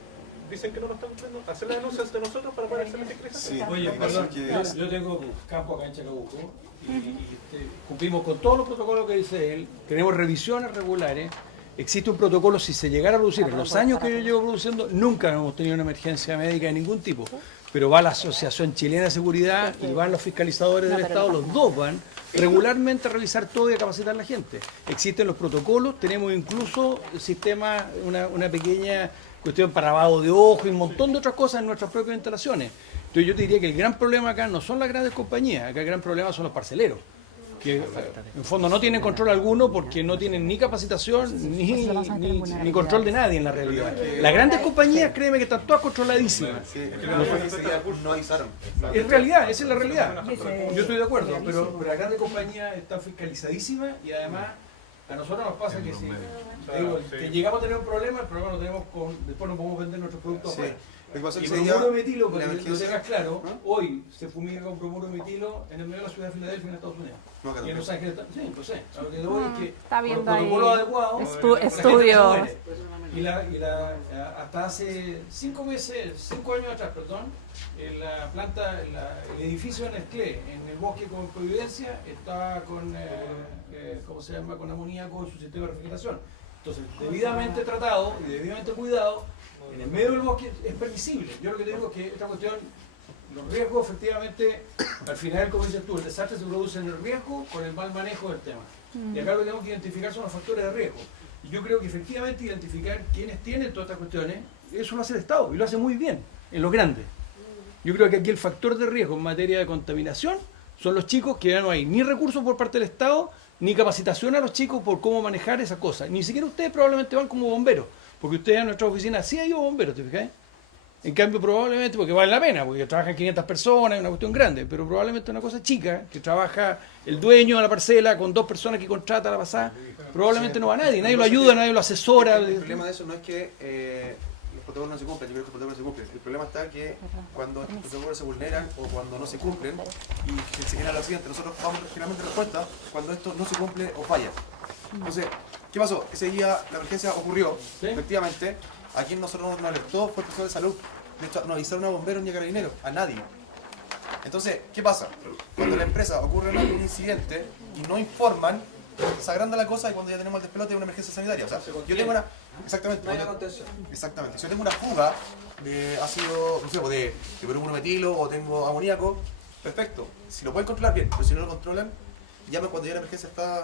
dicen que no lo están cumpliendo, hacer la denuncia ante nosotros para poder hacer la fiscalización. Oye, perdón, yo tengo campo acá en Chacabuco y cumplimos con todos los protocolos que dice él, tenemos revisiones regulares, existe un protocolo. Si se llegara a producir en los años que yo llevo produciendo, nunca hemos tenido una emergencia médica de ningún tipo. Pero va la Asociación Chilena de Seguridad y van los fiscalizadores del Estado, los dos van regularmente a revisar todo y a capacitar a la gente. Existen los protocolos, tenemos incluso sistemas, una pequeña cuestión para lavado de ojos y un montón de otras cosas en nuestras propias instalaciones. Entonces yo te diría que el gran problema acá no son las grandes compañías, acá el gran problema son los parceleros, que en fondo no tienen control alguno porque no tienen ni capacitación ni control de nadie en la realidad. Las grandes compañías, créeme que están todas controladísimas. No avisaron. En realidad, esa es la realidad. Yo estoy de acuerdo, pero las grandes compañías están fiscalizadísimas y además a nosotros nos pasa que si que llegamos a tener un problema, el problema lo tenemos después no podemos vender nuestros productos afuera. Y bromuro metilo, para que lo tengas claro, hoy se fumiga con bromuro metilo en el medio de la ciudad de Filadelfia, en Estados Unidos. Y en Los Ángeles, sí, pues sé. A lo que voy es que está viendo protocolo ahí adecuado, estudio. Hasta hace 5 años atrás, la planta, el edificio de Nestlé, en el bosque con Providencia, estaba con, ¿cómo se llama?, con amoníaco en su sistema de refrigeración. Entonces, debidamente tratado y debidamente cuidado, en el medio del bosque es permisible. Yo lo que te digo es que esta cuestión, los riesgos efectivamente, al final, como dices tú, el desastre se produce en el riesgo con el mal manejo del tema. Y acá lo que tenemos que identificar son los factores de riesgo. Y yo creo que efectivamente identificar quiénes tienen todas estas cuestiones, eso lo hace el Estado y lo hace muy bien, en lo grande. Yo creo que aquí el factor de riesgo en materia de contaminación son los chicos que ya no hay ni recursos por parte del Estado, ni capacitación a los chicos por cómo manejar esas cosas. Ni siquiera ustedes probablemente van como bomberos, porque ustedes en nuestra oficina sí hay bomberos, ¿te fijáis? En cambio, probablemente, porque vale la pena, porque trabajan 500 personas, es una cuestión grande, pero probablemente una cosa chica, que trabaja el dueño de la parcela con 2 personas que contrata a la pasada, probablemente no va nadie lo ayuda, nadie lo asesora. El problema de eso no es que los protocolos no se cumplen, yo creo que los protocolos se cumplen. El problema está que cuando los protocolos se vulneran o cuando no se cumplen y se genera lo siguiente, nosotros vamos generalmente respuesta cuando esto no se cumple o falla. Entonces, ¿qué pasó? Ese día la emergencia ocurrió, efectivamente. A quien nosotros nos alertó fue el profesor de salud. De hecho, no avisaron a bomberos ni a carabineros, a nadie. Entonces, ¿qué pasa? Cuando la empresa ocurre un incidente y no informan, se agranda la cosa y cuando ya tenemos el despelote de una emergencia sanitaria. O sea, yo tengo una... Exactamente. Exactamente. Si yo tengo una fuga de ácido, no sé, de bromuro metilo o tengo amoníaco, perfecto. Si lo pueden controlar bien, pero si no lo controlan, llaman cuando ya la emergencia está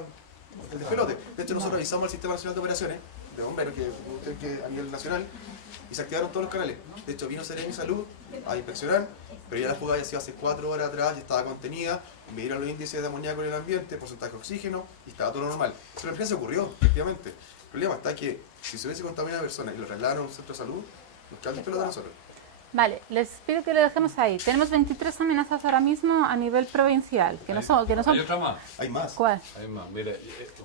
el despelote. De hecho, nosotros avisamos al Sistema Nacional de Operaciones de bomberos que a nivel nacional y se activaron todos los canales. De hecho, vino Seremi Salud a inspeccionar, pero ya la fuga había sido hace 4 horas atrás, ya estaba contenida, midieron los índices de amoníaco en el ambiente, porcentaje de oxígeno y estaba todo normal. Pero la emergencia ocurrió, efectivamente. El problema está que si se hubiese contaminado a una persona y lo trasladaron a un centro de salud, nos quedan despelote a nosotros. Vale, les pido que lo dejemos ahí. Tenemos 23 amenazas ahora mismo a nivel provincial. Que no son... ¿Hay otra más? Hay más. ¿Cuál? Hay más. Mira,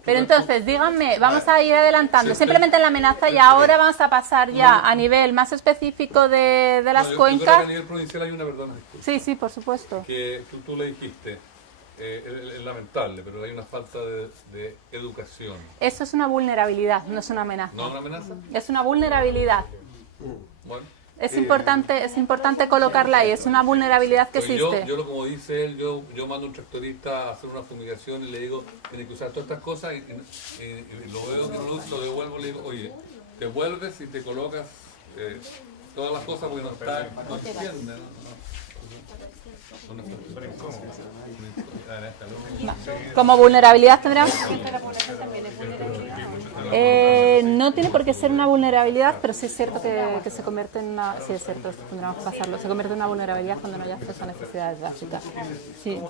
pero entonces, díganme, vamos a ir adelantando. Simplemente en la amenaza y ahora vamos a pasar ya a nivel más específico de las cuencas. Yo creo que a nivel provincial hay una, perdón. Sí, por supuesto. Que tú le dijiste, es lamentable, pero hay una falta de educación. Eso es una vulnerabilidad, no es una amenaza. ¿No es una amenaza? Es una vulnerabilidad. Bueno. Es importante colocarla ahí, es una vulnerabilidad que existe. Yo como dice él, yo mando a un tractorista a hacer una fumigación y le digo, tiene que usar todas estas cosas y lo veo que no lo devuelvo y le digo, oye, te vuelves y te colocas todas las cosas porque no entiende. Como vulnerabilidad tendríamos... no tiene por qué ser una vulnerabilidad, pero sí es cierto que se convierte en una... Sí, es cierto, tendríamos que pasarlo. Se convierte en una vulnerabilidad cuando no hay acceso a necesidades básicas. Sí.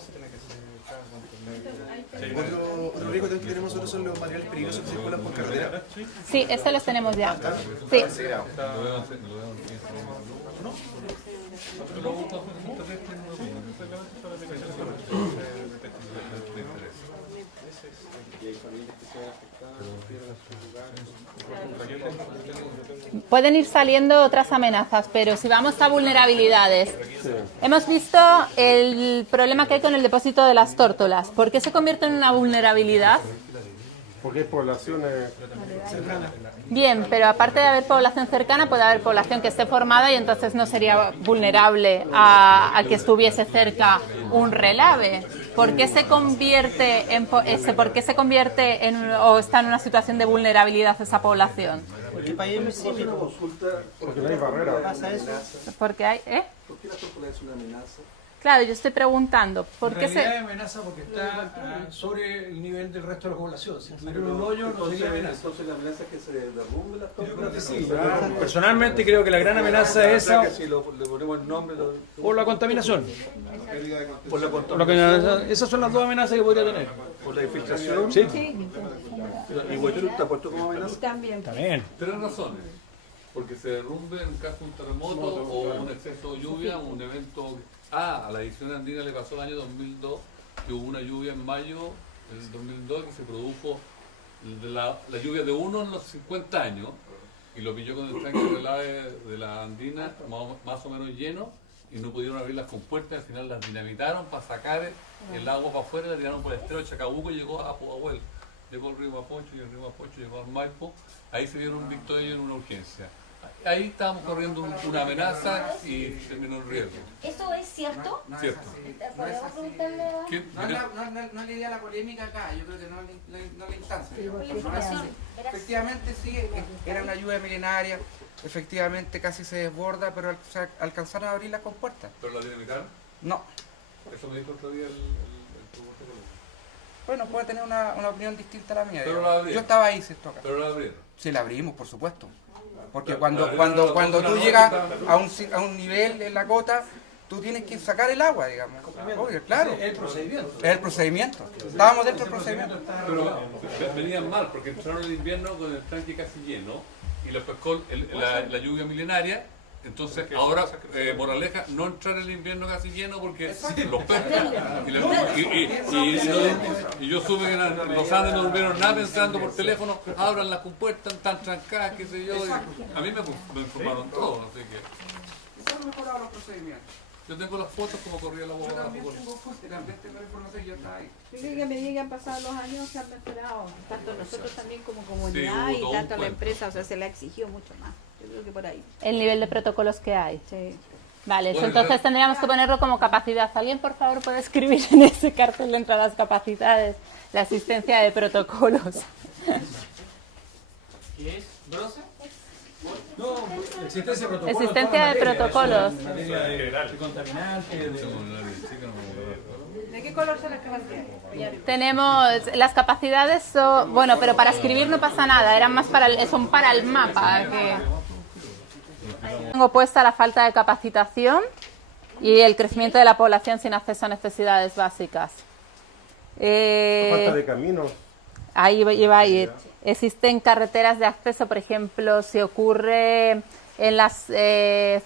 Otro riesgo que tenemos nosotros son los materiales peligrosos que circulan por carretera. Sí, estos los tenemos ya. Sí. Pueden ir saliendo otras amenazas, pero si vamos a vulnerabilidades, hemos visto el problema que hay con el depósito de las tórtolas. ¿Por qué se convierte en una vulnerabilidad? Porque hay poblaciones cercanas. Bien, pero aparte de haber población cercana, puede haber población que esté formada y entonces no sería vulnerable a que estuviese cerca un relave. ¿Por qué se convierte en o está en una situación de vulnerabilidad esa población? Porque para ellos porque no hay barrera. pasa eso. Porque hay, ¿Por qué la tortuga es una amenaza? Claro, yo estoy preguntando, ¿por qué En realidad es amenaza porque está sobre el nivel del resto de la población. Si tuviera un hoyo no sería amenaza. Entonces la amenaza es que se derrumbe la tortuga. Yo creo que sí. Personalmente creo que la gran amenaza es esa Si le ponemos el nombre... por la contaminación. Por la contaminación. Esas son las dos amenazas que podría tener. Por la infiltración. Sí. ¿Y Guayuru está puesto como amenaza? También. También. 3 razones. Porque se derrumbe en caso de un terremoto o un exceso de lluvia, un evento... a la edición andina le pasó el año 2002, que hubo una lluvia en mayo del 2002 que se produjo la lluvia de uno en los 50 años y lo pilló con el tanque de la andina más o menos lleno y no pudieron abrir las compuertas, al final las dinamitaron para sacar el agua para afuera, la tiraron por el estero de Chacabuco y llegó a Pudahuel, llegó al río Mapocho y el río Mapocho llegó al Maipo, ahí se dieron un victorio en una urgencia. Ahí estábamos corriendo una amenaza y terminó el riesgo. ¿Eso es cierto? Cierto. ¿Podemos preguntarle a...? No es la idea de la polémica acá, yo creo que no es la instancia. Sí, porque información. Efectivamente sí, era una lluvia milenaria, efectivamente casi se desborda, pero alcanzaron a abrir las compuertas. ¿Pero la dinamitaron? No. Eso me dijo otro día el Bueno, puede tener una opinión distinta a la mía. Pero la abrieron. Yo estaba ahí, se toca. Pero la abrieron. Sí, la abrimos, por supuesto. Porque Pero cuando tú llegas a un nivel en la cota, tú tienes que sacar el agua, digamos. Obvio, claro. Es el procedimiento. Es el procedimiento. Estábamos dentro del procedimiento. Pero venían mal, porque entraron el invierno con el tanque casi lleno y los pescó la lluvia milenaria. Entonces, ahora, moraleja, no entrar en el invierno casi lleno porque los pescan. Y yo supe que los Andes no durmieron nada pensando por teléfono, abran las compuertas, están trancadas, qué sé yo. A mí me informaron todo, así que... Se han mejorado los procedimientos. Yo tengo las fotos como corría la Yo abogada. también tengo fotos, también tengo la información, yo estaba ahí. Yo creo que a medida que han pasado los años se han mejorado, tanto nosotros también como comunidad Sí, y todo tanto un la cuento. empresa, o sea, se le ha exigido mucho más. Yo creo que por ahí. El nivel de protocolos que hay. Sí. Vale, Bueno, entonces tendríamos que ponerlo como capacidad. ¿Alguien, por favor, puede escribir en ese cartel dentro de las capacidades la asistencia de protocolos? ¿Qué es? ¿Bronce? No, existencia de protocolos. Existencia de protocolos. En materia de contaminantes, ¿De qué color son las capacidades? Tenemos las capacidades, bueno, pero para escribir no pasa nada, eran más son para el mapa. Tengo puesta la falta de capacitación y el crecimiento de la población sin acceso a necesidades básicas. Falta de caminos. Ahí iba a ir. Existen carreteras de acceso, por ejemplo, si ocurre en las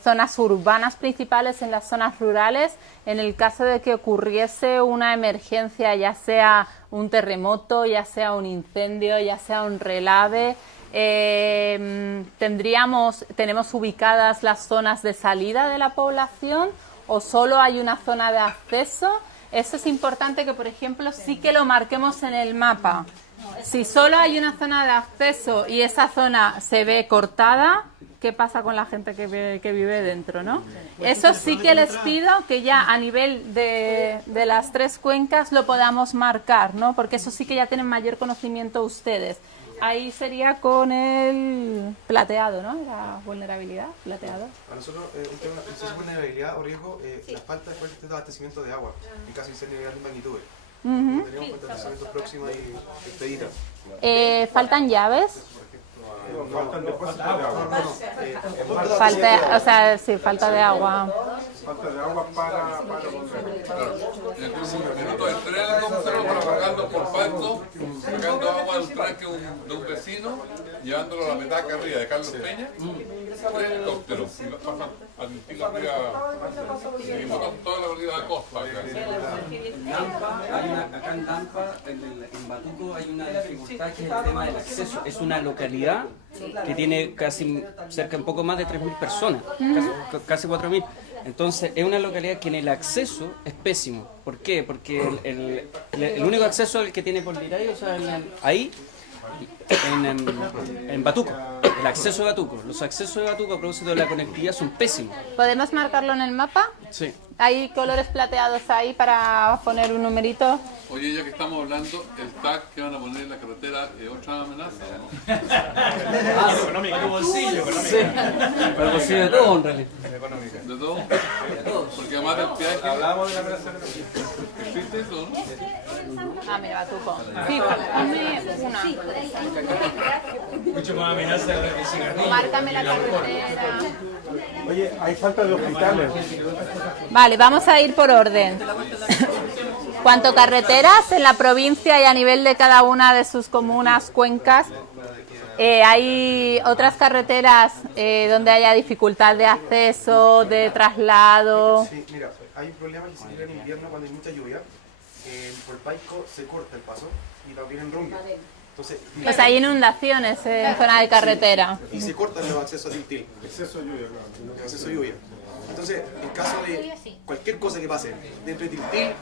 zonas urbanas principales, en las zonas rurales, en el caso de que ocurriese una emergencia, ya sea un terremoto, ya sea un incendio, ya sea un relave, tenemos ubicadas las zonas de salida de la población o solo hay una zona de acceso. Eso es importante que, por ejemplo, sí que lo marquemos en el mapa. Si solo hay una zona de acceso y esa zona se ve cortada, ¿qué pasa con la gente que vive dentro, no? Eso sí que les pido que ya a nivel de las 3 cuencas lo podamos marcar, ¿no? Porque eso sí que ya tienen mayor conocimiento ustedes. Ahí sería con el plateado, ¿no? La vulnerabilidad, plateado. Para nosotros, un tema de vulnerabilidad o riesgo, la falta de abastecimiento de agua en caso de incendio de grandes magnitudes. Tenemos cuenta de abastecimiento próximo y expedita. ¿Faltan llaves? Faltan depósitos de agua. Falta, o sea, sí, falta de agua. Falta de agua para En un minuto de estrella, ¿cómo se lo trabajando por Paco, sacando agua del tranque de un vecino, llevándolo a la petaca arriba de Carlos Peña, 3 helicópteros, y pasan al estilo arriba, seguimos con toda la avenida de Costa. Acá en Tampa, en Batuco, hay una dificultad que es el tema del acceso. Es una localidad que tiene casi cerca un poco más de 3.000 personas, casi 4.000. Entonces es una localidad que en el acceso es pésimo. ¿Por qué? Porque el único acceso al que tiene por Liray, o sea, ahí en Batuco, el acceso de Batuco. Los accesos de Batuco a propósito de la conectividad son pésimos. ¿Podemos marcarlo en el mapa? Sí. Hay colores plateados ahí para poner un numerito. Oye, ya que estamos hablando, el tag que van a poner en la carretera es otra amenaza, ¿no? Económica. Para bolsillo, económica. Sí. Para bolsillo de todo, en realidad. Económica. ¿De todo? De todo. Porque además del peaje... Hablábamos de la amenaza económica. ¿Existe eso, no? Ah, mira, Batuco. Sí, ponme una. Mucho más amenaza de la cigarrillo. Márcame la carretera. Oye, hay falta de hospitales. Vale, vamos a ir por orden. Cuanto carreteras en la provincia y a nivel de cada una de sus comunas, cuencas, hay otras carreteras donde haya dificultad de acceso, de traslado. Sí, mira, hay un problema que se crea en invierno cuando hay mucha lluvia. Por Paico se corta el paso y también en Runga. Entonces, Pues hay inundaciones en zona de carretera. Y se cortan los accesos a Tiltil. Exceso de lluvia, claro. Exceso de lluvia. Entonces, en caso de cualquier cosa que pase dentro de Tiltil,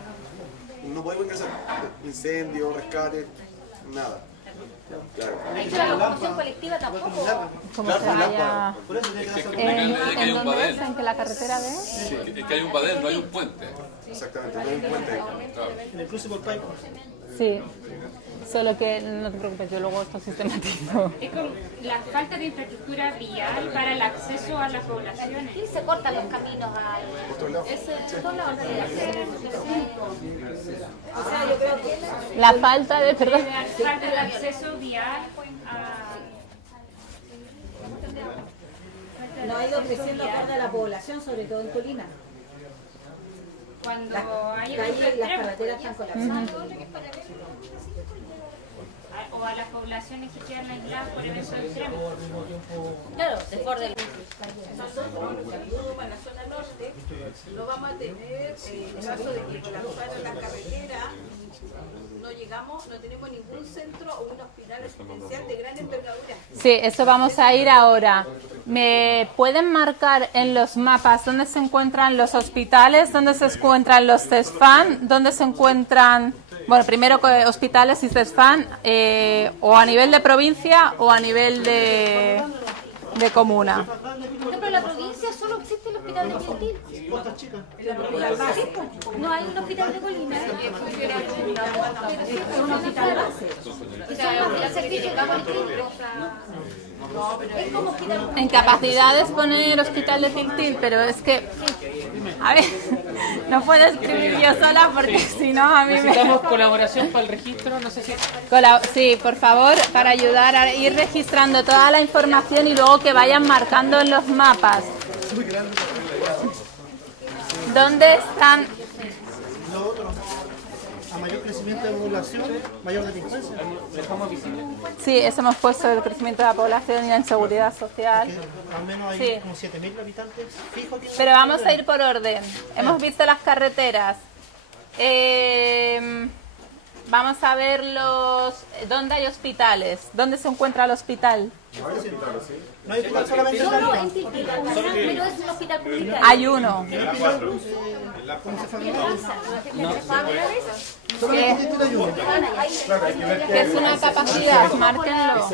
no podemos ingresar. Incendio, rescate, nada. Claro. De hecho, la locomoción colectiva tampoco. Como se vaya... ¿En dónde es? ¿En que la carretera de...? Sí, es que hay un badén, no hay un puente. Exactamente, no hay un puente. Claro. En el cruce por Paico. Sí. Solo que no te preocupes, yo luego esto sistematizo. Es con la falta de infraestructura vial para el acceso a las poblaciones. Y se cortan los caminos al... O sea, yo creo que... La falta de... Perdón. La falta de acceso vial a... No ha ido creciendo acorde a la población, sobre todo en Colina. Cuando hay Las carreteras están colapsadas. o a las poblaciones que quedan aisladas por eventos extremos. Claro, desborde el... Nosotros, saludos para la zona norte, no vamos a tener, en caso de que colapsaran las carreteras, no tenemos ningún centro o un hospital asistencial de gran envergadura. Sí, eso vamos a ir ahora. ¿Me pueden marcar en los mapas dónde se encuentran los hospitales, dónde se encuentran los CESFAN, dónde se encuentran, bueno, primero hospitales y CESFAN, o a nivel de provincia o a nivel de comuna? Por ejemplo, en la provincia solo existe el hospital de Tiltil. No hay un hospital de Colina. Es un hospital de base. Y son más certificados al clínico. Es como hospital. En capacidades poner hospital de Tiltil, pero es que, a ver, no puedo escribir yo sola porque si no a mí Necesitamos colaboración para el registro, no sé si... Sí, por favor, para ayudar a ir registrando toda la información y luego que vayan marcando en los mapas. ¿Dónde están? Lo otro, a mayor crecimiento de población, mayor delincuencia. ¿Dejamos visible? Sí, eso hemos puesto el crecimiento de la población y la inseguridad social. Al menos hay Sí. como 7.000 habitantes fijos. Pero vamos a ir por orden. Hemos visto las carreteras. Vamos a ver dónde hay hospitales. ¿Dónde se encuentra el hospital? No hay hospitales, sí. No hay hospital solamente en Solo la en Tiltil, pero es un hospital comunitario. Hay uno. Que es una capacidad, márquenlo.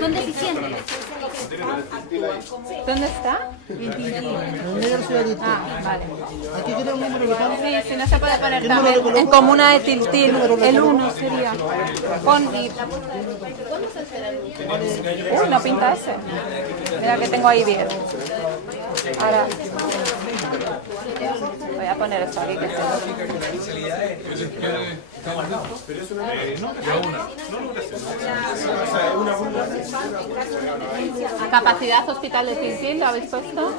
Son deficientes. ¿Dónde está? Ah, vale. Aquí tiene un número local. Sí, si no se puede poner también. En comuna de Tiltil, el 1 sería. Pon y... Uy, no pinta ese. Mira que tengo ahí 10. Ahora voy a poner eso aquí que capacidad hospital de Tiltil, ¿lo habéis puesto?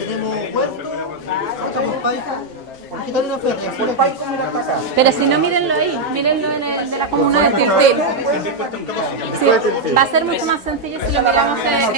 Tenemos Puerto, estamos Paico. Aquí está una feria. Pero si no, mírenlo ahí, mírenlo en el de la comuna de Tiltil. Sí, va a ser mucho más sencillo si lo miramos en